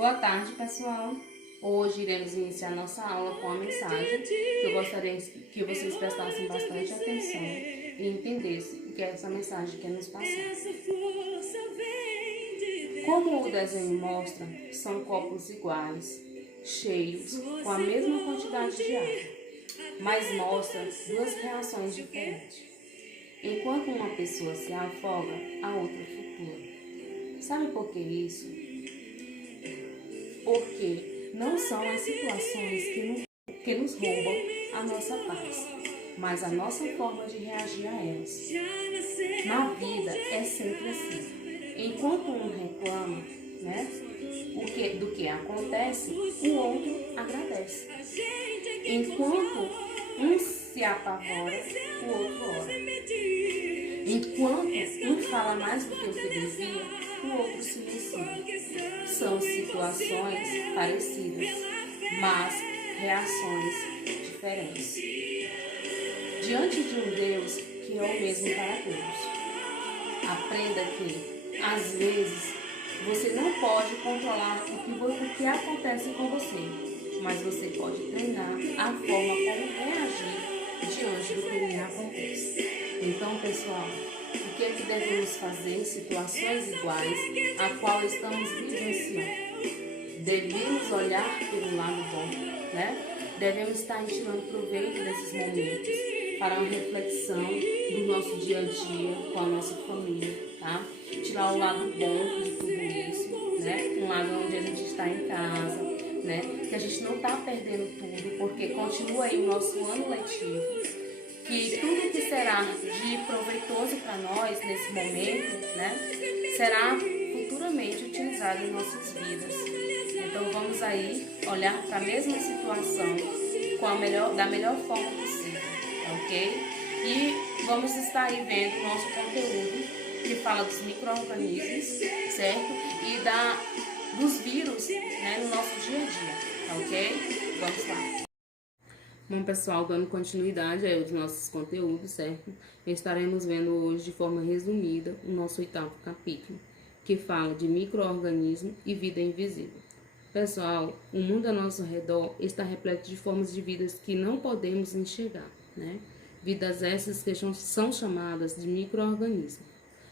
Boa tarde, pessoal. Hoje iremos iniciar nossa aula com a mensagem que eu gostaria que vocês prestassem bastante atenção e entendessem o que essa mensagem quer nos passar. Como o desenho mostra, são copos iguais, cheios, com a mesma quantidade de água, mas mostra duas reações diferentes. Enquanto uma pessoa se afoga, a outra flutua. Sabe por que isso? Porque não são as situações que nos roubam a nossa paz, mas a nossa forma de reagir a elas. Na vida é sempre assim. Enquanto um reclama, do que acontece, o outro agradece. Enquanto um se apavora, o outro ora. Enquanto um fala mais do que o que devia, o outro silencia. São situações parecidas, mas reações diferentes. Diante de um Deus que é o mesmo para todos, aprenda que, às vezes, você não pode controlar o que acontece com você, mas você pode treinar a forma como reagir diante do que lhe acontece. Então, pessoal, o que é que devemos fazer em situações iguais a qual estamos vivenciando? Devemos olhar pelo lado bom, Devemos estar tirando proveito desses momentos para uma reflexão do nosso dia a dia com a nossa família, tá? Tirar o lado bom de tudo isso, Um lado onde a gente está em casa, Que a gente não está perdendo tudo, porque continua aí o nosso ano letivo. Que tudo que será de proveitoso para nós nesse momento, será futuramente utilizado em nossas vidas. Então vamos aí olhar para a mesma situação da melhor forma possível, ok? E vamos estar aí vendo o nosso conteúdo que fala dos micro-organismos, certo? E dos vírus, no nosso dia a dia, ok? Vamos lá. Bom, pessoal, dando continuidade aos nossos conteúdos, certo? Estaremos vendo hoje de forma resumida o nosso 8º capítulo, que fala de micro-organismo e vida invisível. Pessoal, o mundo ao nosso redor está repleto de formas de vidas que não podemos enxergar, Vidas essas que são chamadas de micro-organismos.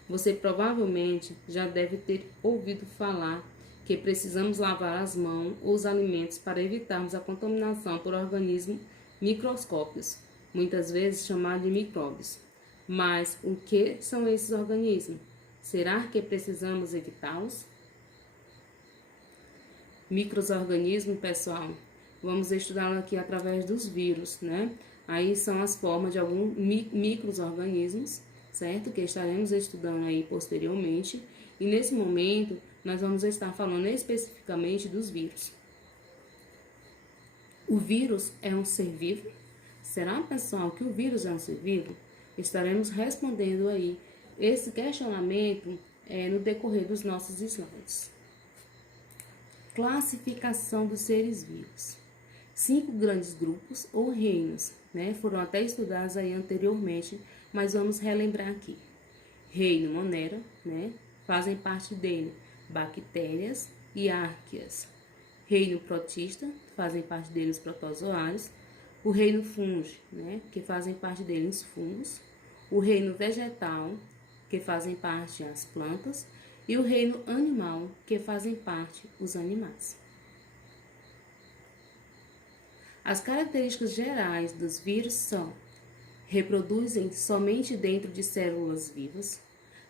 Você provavelmente já deve ter ouvido falar que precisamos lavar as mãos ou os alimentos para evitarmos a contaminação por organismos microscópios, muitas vezes chamados de micróbios. Mas o que são esses organismos? Será que precisamos evitá-los? Microorganismos, pessoal, vamos estudá-lo aqui através dos vírus, Aí são as formas de alguns microorganismos, certo? Que estaremos estudando aí posteriormente. E nesse momento, nós vamos estar falando especificamente dos vírus. O vírus é um ser vivo? Será, pessoal, que o vírus é um ser vivo? Estaremos respondendo aí esse questionamento no decorrer dos nossos slides. Classificação dos seres vivos. 5 grandes grupos ou reinos, foram até estudados aí anteriormente, mas vamos relembrar aqui. Reino Monera, fazem parte dele bactérias e arqueias. Reino protista, fazem parte dele os protozoários. O reino fungi, que fazem parte dele os fungos. O reino vegetal, que fazem parte as plantas. E o reino animal, que fazem parte os animais. As características gerais dos vírus são: reproduzem somente dentro de células vivas,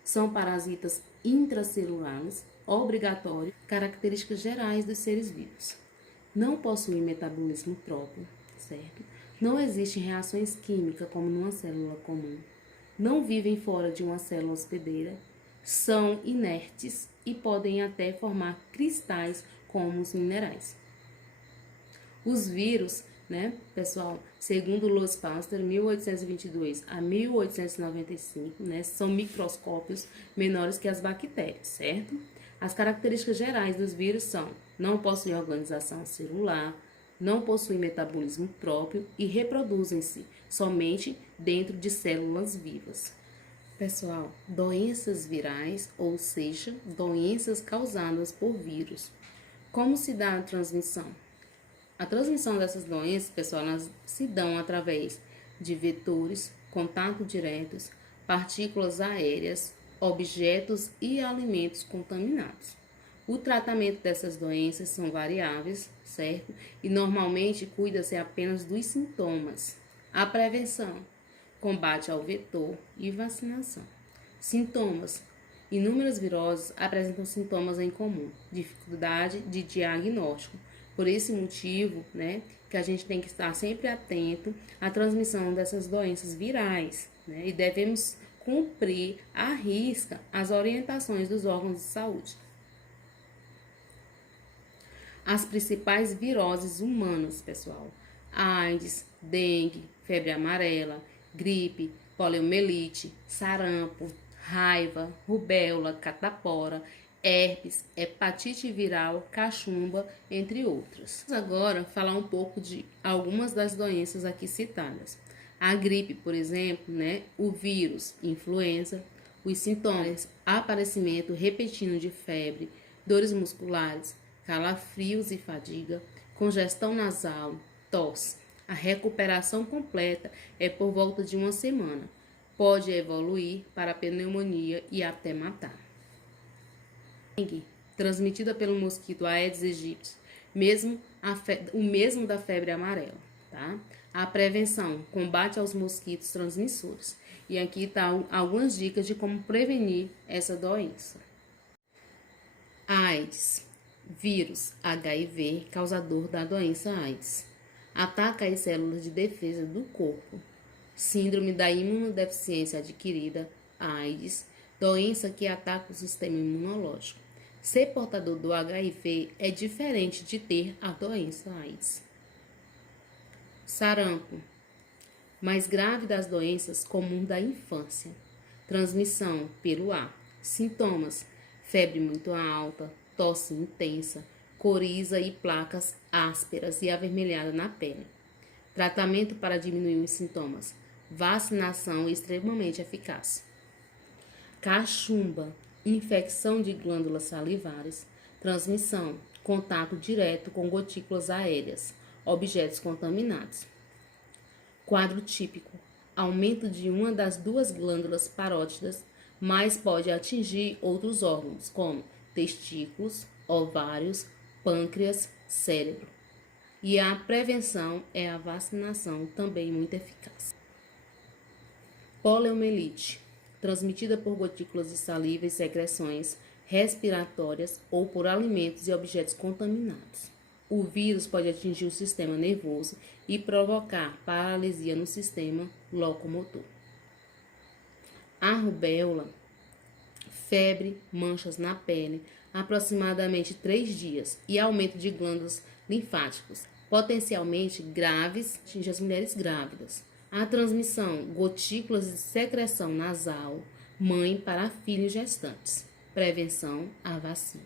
são parasitas intracelulares, obrigatório. Características gerais dos seres vivos: não possuem metabolismo próprio, certo? Não existem reações químicas como numa célula comum, não vivem fora de uma célula hospedeira, são inertes e podem até formar cristais como os minerais. Os vírus, pessoal, segundo Louis Pasteur, 1822 a 1895, são microscópios menores que as bactérias, certo? As características gerais dos vírus são: não possuem organização celular, não possuem metabolismo próprio e reproduzem-se somente dentro de células vivas. Pessoal, doenças virais, ou seja, doenças causadas por vírus. Como se dá a transmissão? A transmissão dessas doenças, pessoal, elas se dão através de vetores, contato diretos, partículas aéreas, objetos e alimentos contaminados. O tratamento dessas doenças são variáveis, certo? E normalmente cuida-se apenas dos sintomas. A prevenção, combate ao vetor e vacinação. Sintomas. Inúmeras viroses apresentam sintomas em comum, dificuldade de diagnóstico. Por esse motivo, né, que a gente tem que estar sempre atento à transmissão dessas doenças virais, né, e devemos cumprir à risca as orientações dos órgãos de saúde. As principais viroses humanas, pessoal: AIDS, dengue, febre amarela, gripe, poliomielite, sarampo, raiva, rubéola, catapora, herpes, hepatite viral, cachumba, entre outras. Vamos agora falar um pouco de algumas das doenças aqui citadas. A gripe, por exemplo, né, o vírus, influenza, os sintomas, aparecimento repentino de febre, dores musculares, calafrios e fadiga, congestão nasal, tosse. A recuperação completa é por volta de uma semana. Pode evoluir para pneumonia e até matar. Dengue, transmitida pelo mosquito Aedes aegypti, o mesmo da febre amarela, tá? A prevenção, combate aos mosquitos transmissores. E aqui estão algumas dicas de como prevenir essa doença. AIDS, vírus HIV, causador da doença AIDS. Ataca as células de defesa do corpo. Síndrome da imunodeficiência adquirida, AIDS, doença que ataca o sistema imunológico. Ser portador do HIV é diferente de ter a doença AIDS. Sarampo, mais grave das doenças comuns da infância. Transmissão pelo ar. Sintomas: febre muito alta, tosse intensa, coriza e placas ásperas e avermelhada na pele. Tratamento para diminuir os sintomas: vacinação extremamente eficaz. Cachumba, infecção de glândulas salivares. Transmissão: contato direto com gotículas aéreas, objetos contaminados. Quadro típico: aumento de uma das duas glândulas parótidas, mas pode atingir outros órgãos, como testículos, ovários, pâncreas, cérebro. E a prevenção é a vacinação, também muito eficaz. Poliomielite, transmitida por gotículas de saliva e secreções respiratórias ou por alimentos e objetos contaminados. O vírus pode atingir o sistema nervoso e provocar paralisia no sistema locomotor. A rubéola, febre, manchas na pele, aproximadamente 3 dias e aumento de glândulos linfáticos, potencialmente graves, atinge as mulheres grávidas. A transmissão, gotículas de secreção nasal, mãe para filhos gestantes. Prevenção, a vacina.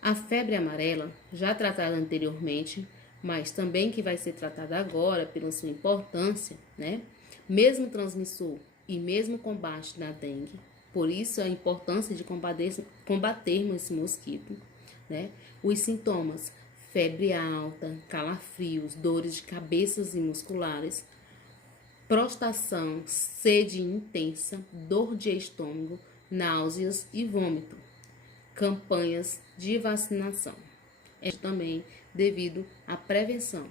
A febre amarela, já tratada anteriormente, mas também que vai ser tratada agora pela sua importância, né? Mesmo transmissor e mesmo combate da dengue, por isso a importância de combatermos esse mosquito, né? Os sintomas: febre alta, calafrios, dores de cabeças e musculares, prostração, sede intensa, dor de estômago, náuseas e vômito. Campanhas de vacinação. É também devido à prevenção.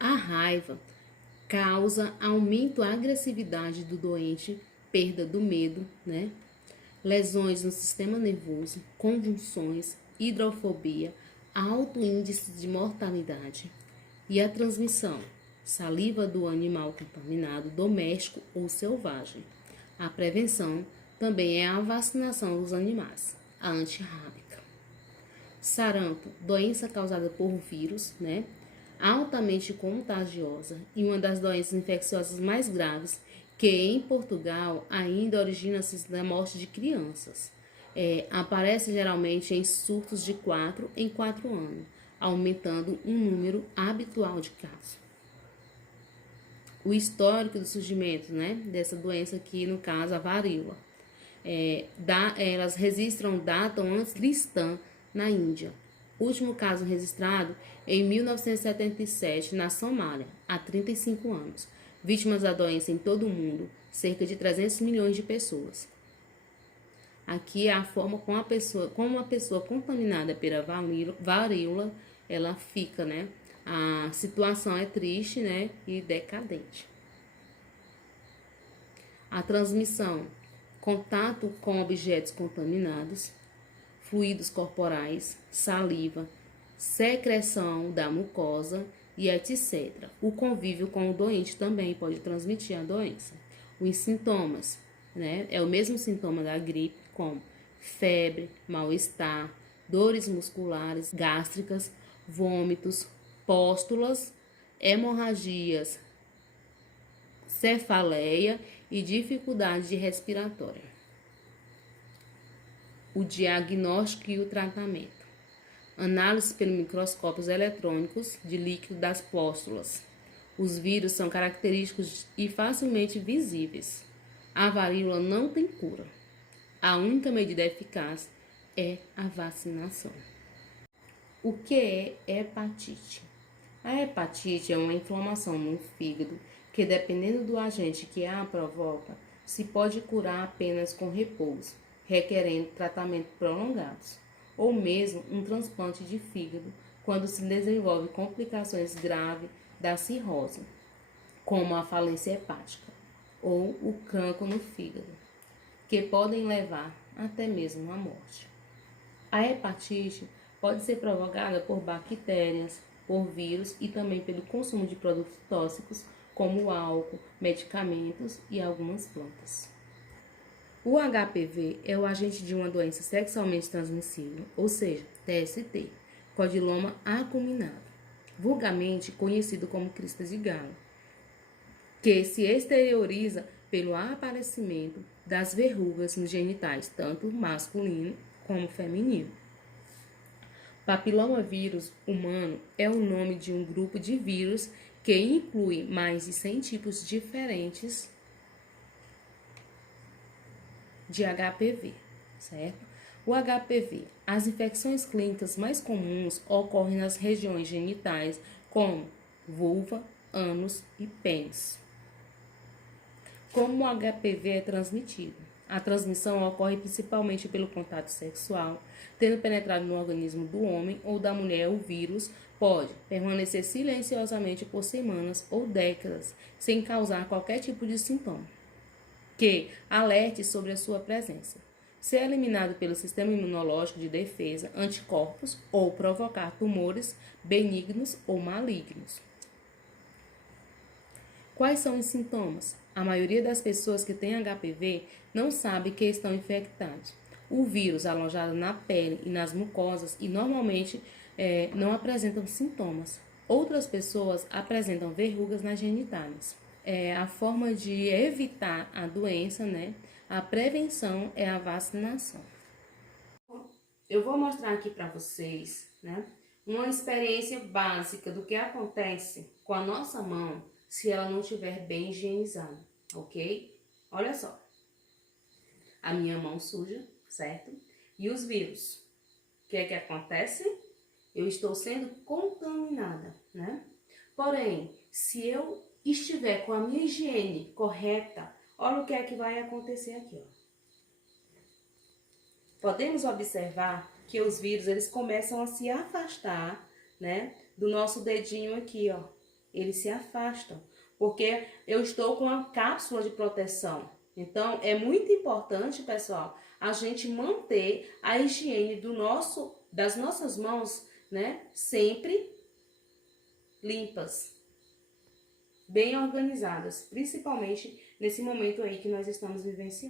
A raiva causa aumento da agressividade do doente, perda do medo, né? Lesões no sistema nervoso, convulsões, hidrofobia, alto índice de mortalidade. E a transmissão: saliva do animal contaminado, doméstico ou selvagem. A prevenção também é a vacinação dos animais, a antirrábica. Sarampo, doença causada por vírus, né? Altamente contagiosa e uma das doenças infecciosas mais graves, que em Portugal ainda origina-se da morte de crianças. Aparece geralmente em surtos de 4 em 4 anos, aumentando um número habitual de casos. O histórico do surgimento, né, dessa doença aqui, no caso, a varíola. elas registram data antes cristã na Índia. O último caso registrado em 1977 na Somália, há 35 anos. Vítimas da doença em todo o mundo, cerca de 300 milhões de pessoas. Aqui é a forma como uma pessoa contaminada pela varíola, ela fica, né? A situação é triste, né? E decadente. A transmissão: contato com objetos contaminados, fluidos corporais, saliva, secreção da mucosa e etc. O convívio com o doente também pode transmitir a doença. Os sintomas, né? É o mesmo sintoma da gripe, como febre, mal-estar, dores musculares, gástricas, vômitos, pústulas, hemorragias, cefaleia e dificuldade respiratória. O diagnóstico e o tratamento: análise pelo microscópios eletrônicos de líquido das pústulas. Os vírus são característicos e facilmente visíveis. A varíola não tem cura. A única medida eficaz é a vacinação. O que é hepatite? A hepatite é uma inflamação no fígado que, dependendo do agente que a provoca, se pode curar apenas com repouso, requerendo tratamentos prolongados, ou mesmo um transplante de fígado quando se desenvolve complicações graves da cirrose, como a falência hepática ou o cancro no fígado, que podem levar até mesmo à morte. A hepatite pode ser provocada por bactérias, por vírus e também pelo consumo de produtos tóxicos, como álcool, medicamentos e algumas plantas. O HPV é o agente de uma doença sexualmente transmissível, ou seja, TST, codiloma acuminado, vulgarmente conhecido como crista de galo, que se exterioriza pelo aparecimento das verrugas nos genitais, tanto masculino como feminino. Papilomavírus humano é o nome de um grupo de vírus que inclui mais de 100 tipos diferentes de HPV, certo? O HPV, as infecções clínicas mais comuns ocorrem nas regiões genitais, como vulva, ânus e pênis. Como o HPV é transmitido? A transmissão ocorre principalmente pelo contato sexual. Tendo penetrado no organismo do homem ou da mulher, o vírus pode permanecer silenciosamente por semanas ou décadas, sem causar qualquer tipo de sintoma que alerte sobre a sua presença, ser eliminado pelo sistema imunológico de defesa, anticorpos ou provocar tumores benignos ou malignos. Quais são os sintomas? A maioria das pessoas que têm HPV não sabe que estão infectadas. O vírus alojado na pele e nas mucosas e normalmente não apresentam sintomas. Outras pessoas apresentam verrugas nas genitais. A forma de evitar a doença, né? A prevenção é a vacinação. Eu vou mostrar aqui para vocês, né? Uma experiência básica do que acontece com a nossa mão se ela não estiver bem higienizada, ok? Olha só. A minha mão suja, certo? E os vírus. O que é que acontece? Eu estou sendo contaminada, né? Porém, se eu estiver com a minha higiene correta, olha o que é que vai acontecer aqui, ó. Podemos observar que os vírus, eles começam a se afastar, né, do nosso dedinho aqui, ó. Eles se afastam, porque eu estou com a cápsula de proteção. Então, é muito importante, pessoal, a gente manter a higiene das nossas mãos, né, sempre limpas, bem organizadas, principalmente nesse momento aí que nós estamos vivenciando.